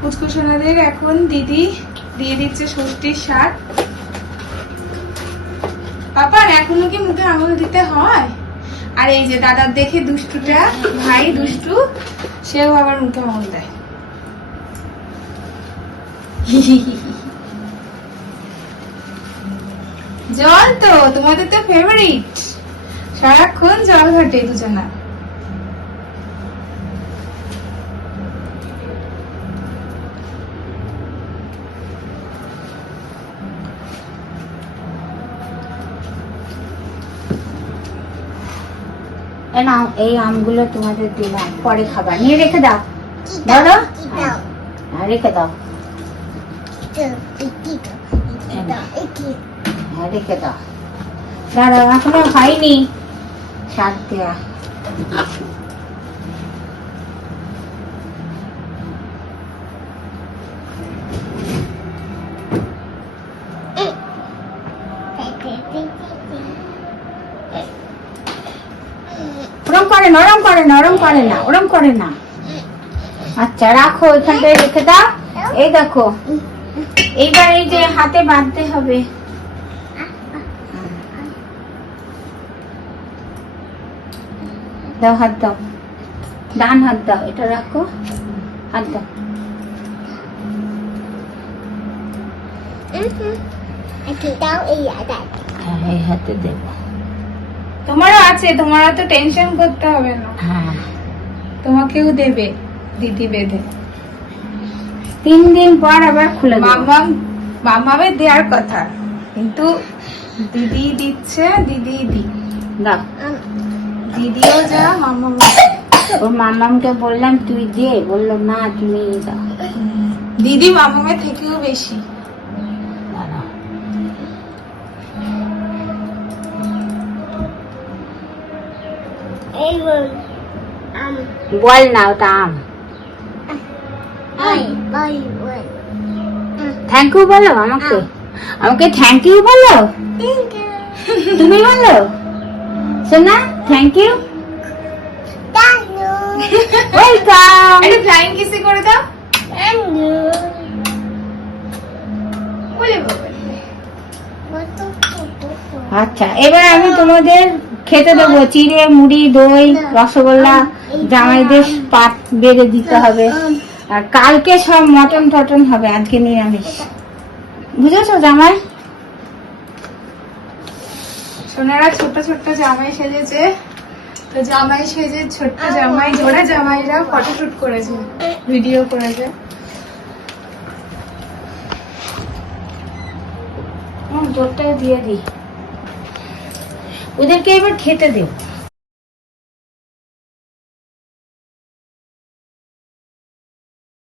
পুচকুসোনাদের এখন দিদি দিয়ে দিচ্ছে ষষ্ঠীর শাক। পাপা এখনো কি মুখে আঙুল দিতে হয়? আর এই যে দাদার দেখে দুষ্টুটা ভাই দুষ্টু, সেও আবার মুখে আঙুল দেয়। জল তো তোমাদের তো ফেভারিট, সারাক্ষণ জল ঘাটে দুজনা। নাও এই আমগুলো তোমাদের দিলাম, পরে খাবার নিয়ে রেখে দাও। ধরো, হ্যাঁ রেখে দাও, হ্যাঁ রেখে দাও। দাঁড়াও এখনো খাইনি শাক দেওয়া। ওরম করে না, ওরম করে না, ওরম করে না, ওরম করে না। আচ্ছা রাখো, ওইখানটায় রেখে দাও। এই দেখো এইবার এই যে হাতে বাঁধতে হবে। দাও হাত দাও, ডান হাত দাও, এটা রাখো, হাত দাও। হ্যাঁ এই হাতে দেবো। তোমারও আছে, তোমারও তো টেনশন করতে হবে না। হ্যাঁ তোমাকেও দেবে দিদি বেঁধে। 3 দিন পর আবার খুলে দেবো। মামামের দেওয়ার কথা, কিন্তু দিদি দিচ্ছে, দিদি দি দাও। দিদিও যা মামাম। ওর মামামকে বললাম তুই দে, বললো না তুমি দাও। দিদি মামামের থেকেও বেশি। বল না ওটা আম। থ্যাংক ইউ বলো আমাকে, আমাকে থ্যাংক ইউ বলো। তুমি বলো সোনা, থ্যাংক ইউ, ওয়েলকাম। একটা ফ্লাইং কিসি করে দাও। বলে বাবা। আচ্ছা এবার আমি তোমাদের খেতে দেবো চিড়ে, মুড়ি, দই, রসগোল্লা। জামাইদের পাত বেড়ে দিতে হবে। আর কালকে সব মটন টটন হবে, আজকে নিরামিষ, বুঝেছো জামাই? সোনারা ছোট ছোট্ট জামাই সেজেছে, তো জামাই সেজে ছোট্ট জামাই, জোড়া জামাইরা ফটোশুট করেছে, ভিডিও করেছে। জোরটাও দিয়ে দিই, ওদেরকে এবার খেতে দেব।